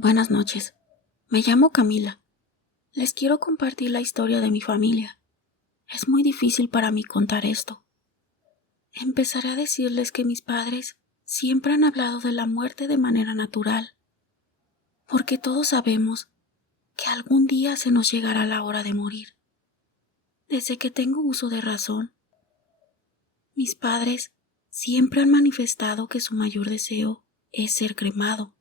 Buenas noches. Me llamo Camila. Les quiero compartir la historia de mi familia. Es muy difícil para mí contar esto. Empezaré a decirles que mis padres siempre han hablado de la muerte de manera natural, porque todos sabemos que algún día se nos llegará la hora de morir. Desde que tengo uso de razón, mis padres siempre han manifestado que su mayor deseo es ser cremado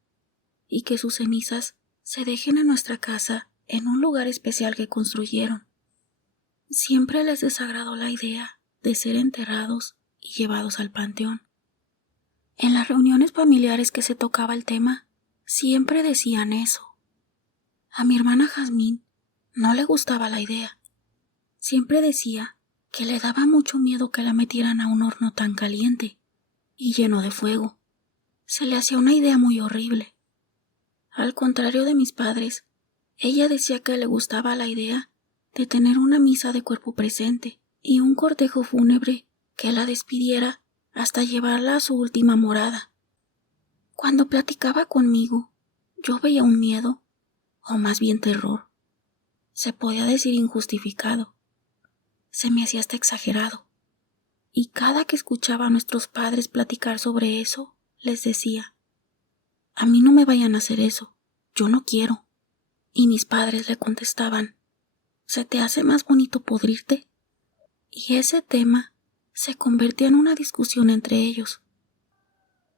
y que sus cenizas se dejen en nuestra casa en un lugar especial que construyeron. Siempre les desagradó la idea de ser enterrados y llevados al panteón. En las reuniones familiares que se tocaba el tema, siempre decían eso. A mi hermana Jazmín no le gustaba la idea. Siempre decía que le daba mucho miedo que la metieran a un horno tan caliente y lleno de fuego. Se le hacía una idea muy horrible. Al contrario de mis padres, ella decía que le gustaba la idea de tener una misa de cuerpo presente y un cortejo fúnebre que la despidiera hasta llevarla a su última morada. Cuando platicaba conmigo, yo veía un miedo, o más bien terror. Se podía decir injustificado. Se me hacía hasta exagerado. Y cada que escuchaba a nuestros padres platicar sobre eso, les decía: a mí no me vayan a hacer eso, yo no quiero. Y mis padres le contestaban: ¿se te hace más bonito pudrirte? Y ese tema se convertía en una discusión entre ellos.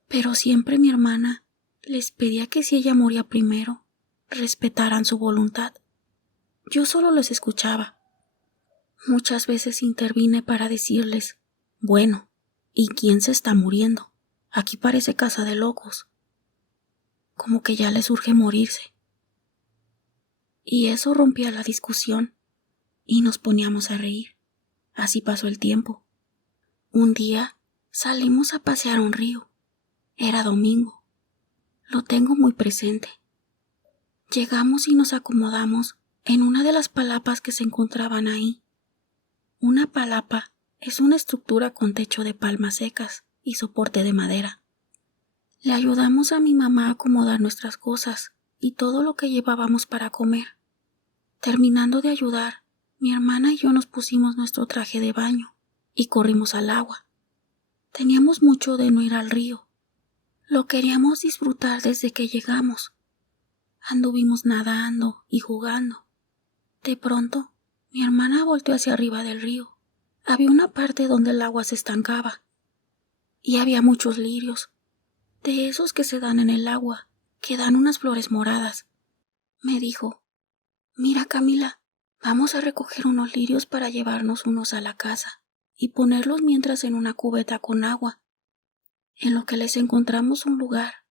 Pero siempre mi hermana les pedía que si ella moría primero, respetaran su voluntad. Yo solo los escuchaba. Muchas veces intervine para decirles: bueno, ¿y quién se está muriendo? Aquí parece casa de locos. Como que ya les urge morirse. Y eso rompía la discusión y nos poníamos a reír. Así pasó el tiempo. Un día salimos a pasear a un río. Era domingo. Lo tengo muy presente. Llegamos y nos acomodamos en una de las palapas que se encontraban ahí. Una palapa es una estructura con techo de palmas secas y soporte de madera. Le ayudamos a mi mamá a acomodar nuestras cosas y todo lo que llevábamos para comer. Terminando de ayudar, mi hermana y yo nos pusimos nuestro traje de baño y corrimos al agua. Teníamos mucho de no ir al río. Lo queríamos disfrutar desde que llegamos. Anduvimos nadando y jugando. De pronto, mi hermana volteó hacia arriba del río. Había una parte donde el agua se estancaba. Y había muchos lirios, de esos que se dan en el agua, que dan unas flores moradas. Me dijo: mira, Camila, vamos a recoger unos lirios para llevarnos unos a la casa y ponerlos mientras en una cubeta con agua, en lo que les encontramos un lugar.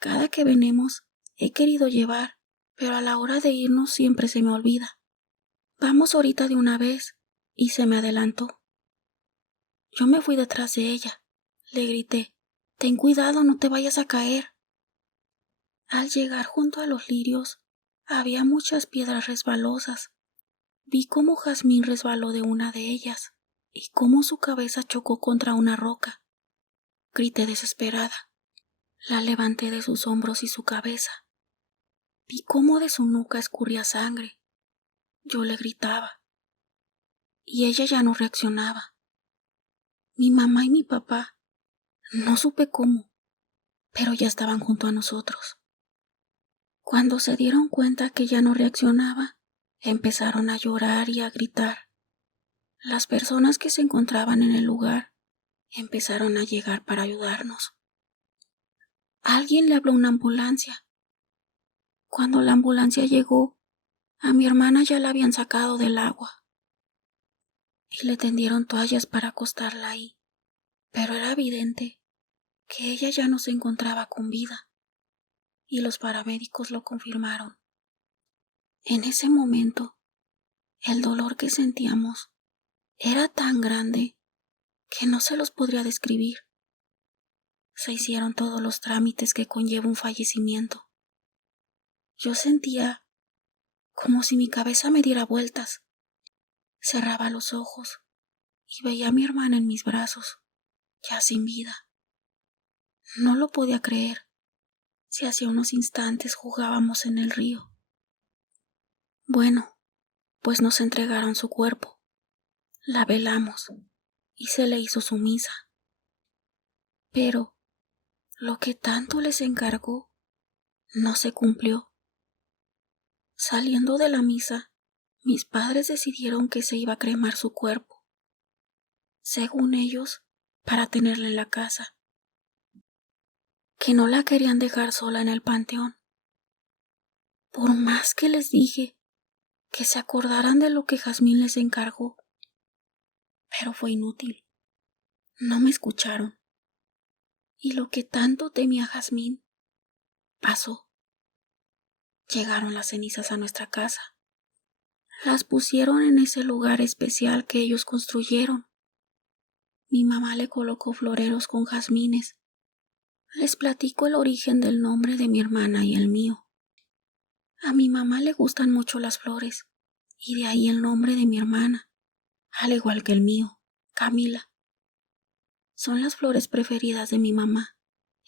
Cada que venimos he querido llevar, pero a la hora de irnos siempre se me olvida. Vamos ahorita de una vez, y se me adelantó. Yo me fui detrás de ella. Le grité: ten cuidado, no te vayas a caer. Al llegar junto a los lirios, había muchas piedras resbalosas. Vi cómo Jazmín resbaló de una de ellas y cómo su cabeza chocó contra una roca. Grité desesperada. La levanté de sus hombros y su cabeza. Vi cómo de su nuca escurría sangre. Yo le gritaba y ella ya no reaccionaba. Mi mamá y mi papá, no supe cómo, pero ya estaban junto a nosotros. Cuando se dieron cuenta que ya no reaccionaba, empezaron a llorar y a gritar. Las personas que se encontraban en el lugar empezaron a llegar para ayudarnos. Alguien le habló a una ambulancia. Cuando la ambulancia llegó, a mi hermana ya la habían sacado del agua y le tendieron toallas para acostarla ahí, pero era evidente que ella ya no se encontraba con vida, y los paramédicos lo confirmaron. En ese momento, el dolor que sentíamos era tan grande que no se los podría describir. Se hicieron todos los trámites que conlleva un fallecimiento. Yo sentía como si mi cabeza me diera vueltas. Cerraba los ojos y veía a mi hermana en mis brazos, ya sin vida. No lo podía creer. si hace unos instantes jugábamos en el río? Bueno, pues nos entregaron su cuerpo, la velamos y se le hizo su misa. Pero lo que tanto les encargó no se cumplió. Saliendo de la misa, mis padres decidieron que se iba a cremar su cuerpo, según ellos, para tenerla en la casa, que no la querían dejar sola en el panteón. Por más que les dije que se acordaran de lo que Jazmín les encargó, pero fue inútil. No me escucharon. Y lo que tanto temía Jazmín pasó. Llegaron las cenizas a nuestra casa. Las pusieron en ese lugar especial que ellos construyeron. Mi mamá le colocó floreros con jazmines. Les platico el origen del nombre de mi hermana y el mío. A mi mamá le gustan mucho las flores, y de ahí el nombre de mi hermana, al igual que el mío, Camila. Son las flores preferidas de mi mamá.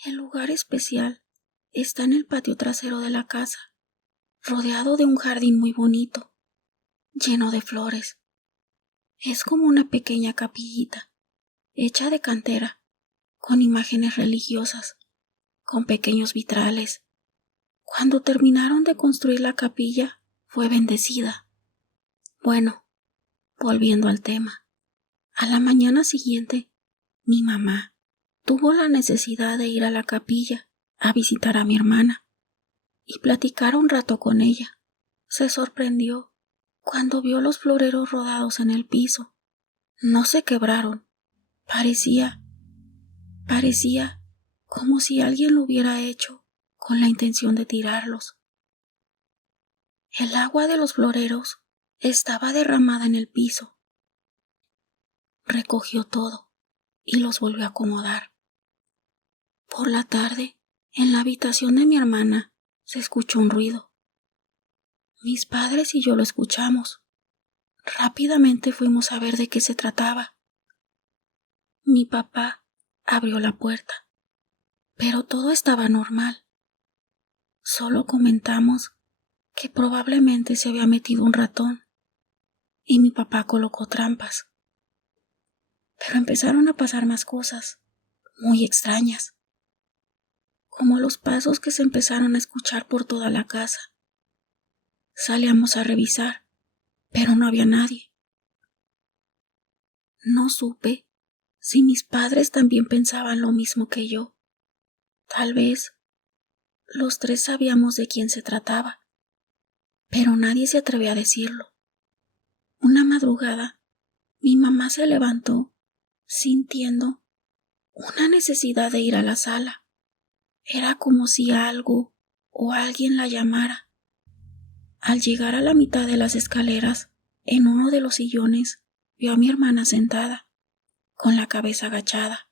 El lugar especial está en el patio trasero de la casa, rodeado de un jardín muy bonito, lleno de flores. Es como una pequeña capillita, hecha de cantera, con imágenes religiosas, con pequeños vitrales. Cuando terminaron de construir la capilla, fue bendecida. Bueno, volviendo al tema, a la mañana siguiente, mi mamá tuvo la necesidad de ir a la capilla a visitar a mi hermana y platicar un rato con ella. Se sorprendió cuando vio los floreros rodados en el piso. No se quebraron. Parecía como si alguien lo hubiera hecho con la intención de tirarlos. El agua de los floreros estaba derramada en el piso. Recogió todo y los volvió a acomodar. Por la tarde, en la habitación de mi hermana, se escuchó un ruido. Mis padres y yo lo escuchamos. Rápidamente fuimos a ver de qué se trataba. Mi papá abrió la puerta, pero todo estaba normal. Solo comentamos que probablemente se había metido un ratón y mi papá colocó trampas. Pero empezaron a pasar más cosas, muy extrañas, como los pasos que se empezaron a escuchar por toda la casa. Salíamos a revisar, pero no había nadie. No supe si mis padres también pensaban lo mismo que yo. Tal vez los tres sabíamos de quién se trataba, pero nadie se atrevió a decirlo. Una madrugada, mi mamá se levantó sintiendo una necesidad de ir a la sala. Era como si algo o alguien la llamara. Al llegar a la mitad de las escaleras, en uno de los sillones, vio a mi hermana sentada, con la cabeza agachada.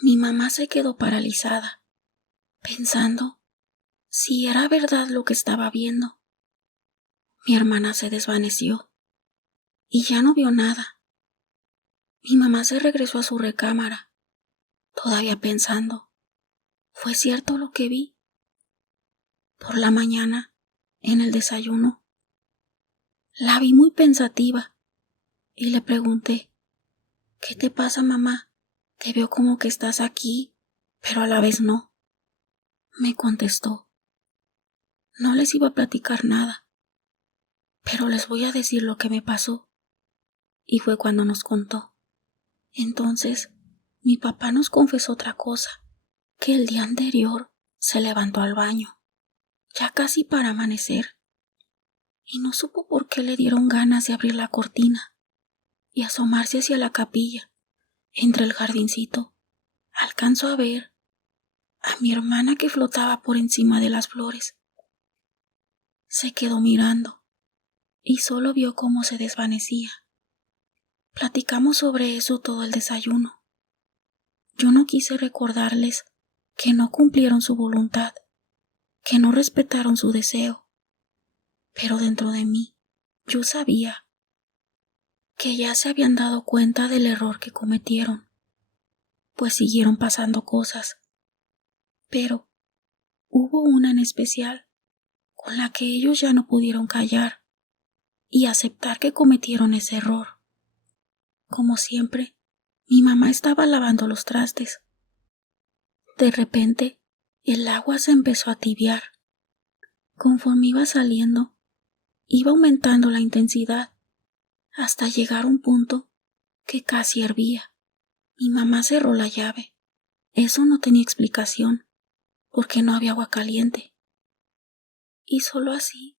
Mi mamá se quedó paralizada, pensando si era verdad lo que estaba viendo. Mi hermana se desvaneció y ya no vio nada. Mi mamá se regresó a su recámara, todavía pensando, ¿fue cierto lo que vi? Por la mañana, en el desayuno, la vi muy pensativa y le pregunté, ¿qué te pasa, mamá? Te veo como que estás aquí, pero a la vez no. Me contestó, no les iba a platicar nada, pero les voy a decir lo que me pasó. Y fue cuando nos contó. Entonces, mi papá nos confesó otra cosa, que el día anterior se levantó al baño, ya casi para amanecer, y no supo por qué le dieron ganas de abrir la cortina y asomarse hacia la capilla. Entre el jardincito, alcanzó a ver a mi hermana que flotaba por encima de las flores. Se quedó mirando y solo vio cómo se desvanecía. Platicamos sobre eso todo el desayuno. Yo no quise recordarles que no cumplieron su voluntad, que no respetaron su deseo, pero dentro de mí yo sabía que ya se habían dado cuenta del error que cometieron, pues siguieron pasando cosas. Pero hubo una en especial con la que ellos ya no pudieron callar y aceptar que cometieron ese error. Como siempre, mi mamá estaba lavando los trastes. De repente, el agua se empezó a tibiar. Conforme iba saliendo, iba aumentando la intensidad hasta llegar a un punto que casi hervía. Mi mamá cerró la llave. Eso no tenía explicación, porque no había agua caliente. Y solo así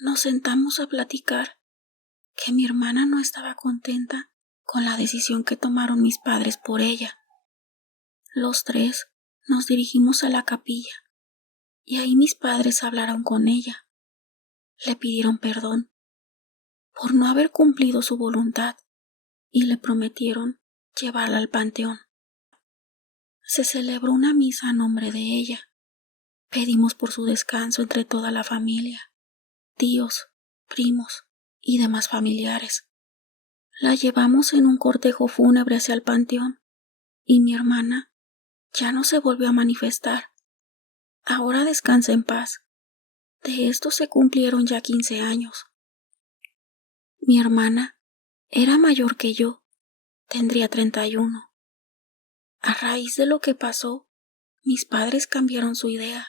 nos sentamos a platicar que mi hermana no estaba contenta con la decisión que tomaron mis padres por ella. Los tres nos dirigimos a la capilla y ahí mis padres hablaron con ella. Le pidieron perdón por no haber cumplido su voluntad y le prometieron llevarla al panteón. Se celebró una misa a nombre de ella. Pedimos por su descanso entre toda la familia, tíos, primos y demás familiares. La llevamos en un cortejo fúnebre hacia el panteón y mi hermana ya no se volvió a manifestar. Ahora descansa en paz. De esto se cumplieron ya 15 años. Mi hermana era mayor que yo, tendría 31. A raíz de lo que pasó, mis padres cambiaron su idea.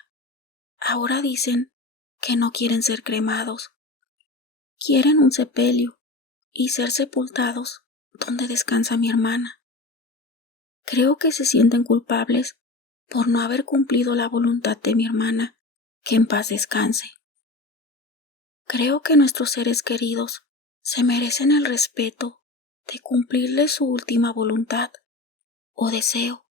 Ahora dicen que no quieren ser cremados. Quieren un sepelio y ser sepultados donde descansa mi hermana. Creo que se sienten culpables por no haber cumplido la voluntad de mi hermana, que en paz descanse. Creo que nuestros seres queridos se merecen el respeto de cumplirles su última voluntad o deseo